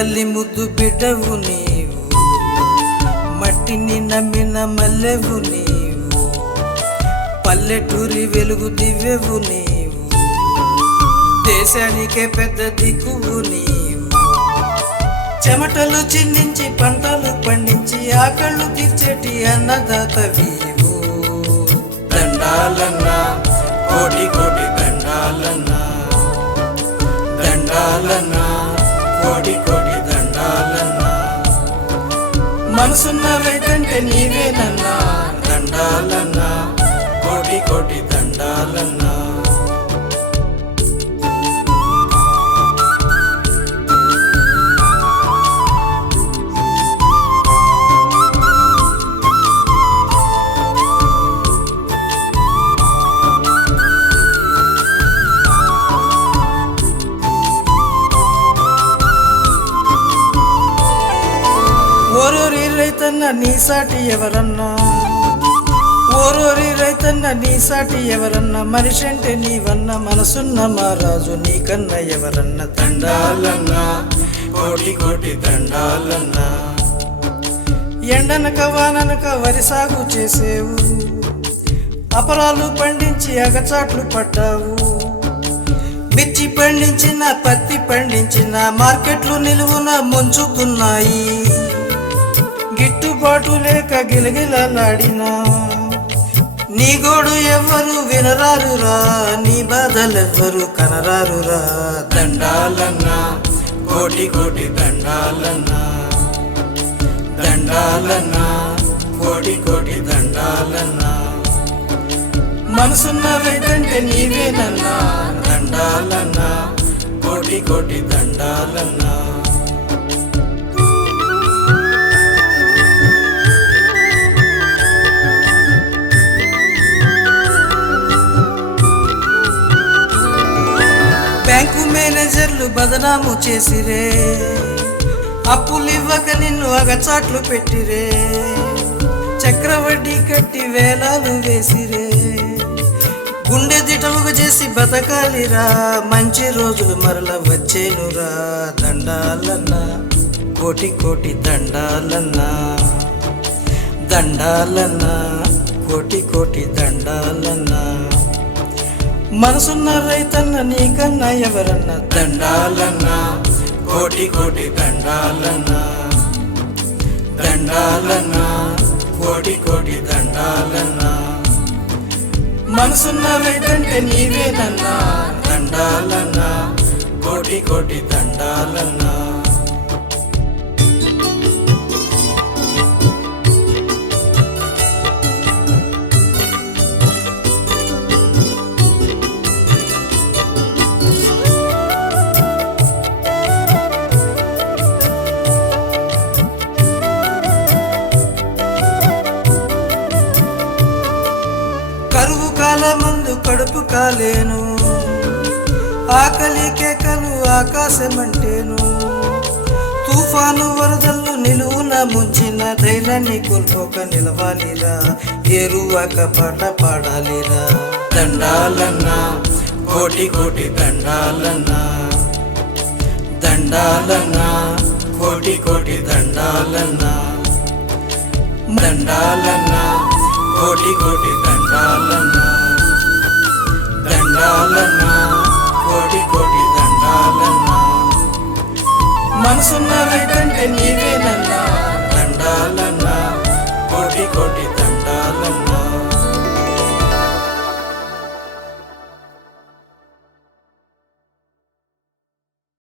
తల్లి ముద్దు బిడ్డవు నీవు, మట్టిని నమ్మిన మల్లెవు నీవు, పల్లెటూరి వెలుగు దివ్యవు నీవు, దేశానికే పెద్ద దిక్కువు నీవు. చెమటలు చిందించి పంటలు పండించి ఆకళ్ళు తీర్చేటి అన్నదాతవీవు. దండాలన్నా కోటి కోటి దండాలన్నా, దండాలన్నా కోటి కోటి దండాలన్నా, మనసున్న రైతంటే నీవేనన్నా. దండాలన్నా కోటి కోటి దండాలన్నా. ఓరోరి రైతన్న నీ సాటి ఎవరన్నా, ఓరోరి రైతన్న నీ సాటి ఎవరన్నా, మనిషి అంటే నీవన్న మనసున్న మహారాజు నీకన్నా ఎవరన్నా. దండాలన్నా కోటి కోటి దండాలన్నా. ఎండనక వాననక వరి సాగు చేసేవు, అపరాలు పండించి అగచాట్లు పట్టావు, మిర్చి పండించిన పత్తి పండించిన మార్కెట్లు నిలువున ముంచుతున్నాయి. గిట్టుబాటు లేక గిలగిలలాడినా నీ గోడు ఎవ్వరు వినరారురా, నీ బాధలెవ్వరు కనరారురా. దండాలన్నా కోటి కోటి దండాలన్నా, దండాలన్నా కోటి కోటి దండాలన్నా, మనసున్న రైతంటే నీవేనన్నా. దండాలన్నా కోటి కోటి దండాలన్నా. బ్యాంకు మేనేజర్లు బదనాము చేసిరే, అప్పులు ఇవ్వక నిన్ను అగచాట్లు పెట్టిరే, చక్రవడ్డీ కట్టి వేలాలు వేసిరే. గుండె దిటవుగా చేసి బతకాలిరా, మంచి రోజులు మరల వచ్చేనురా. దండాలన్నా కోటి కోటి దండాలన్నా, దండాలన్నా కోటి కోటి దండాలన్నా, మనసున్న రైతన్న నీకన్నా ఎవరన్నా. దండాలన్నా కోటి కోటి దండాలన్నా, దండాలన్నా కోటి కోటి దండాలన్నా, మనసున్న రైతంటే నీవేనన్నా. దండాలన్నా కోటి కోటి దండాలన్నా. కరువు కాలమందు కడుపు కాలేను, ఆకలి కేకలు ఆకాశమంటేను, తుఫాను వరదలు నిలువున ముంచిన ధైర్యాన్ని కోల్పోక నిలవాలిరా, ఏరువాక పాట పాడాలిరా. దండాలన్నా కోటి కోటి దండాలన్నా, దండాలన్నా కోటి కోటి దండాలన్నా, దండాలన్నా కోటి కోటి దండాలన్నా, దండాలన్నా కోటి కోటి దండాలన్నా, మనసున్న రైతంటే నీవేనన్నా. దండాలన్నా కోటి కోటి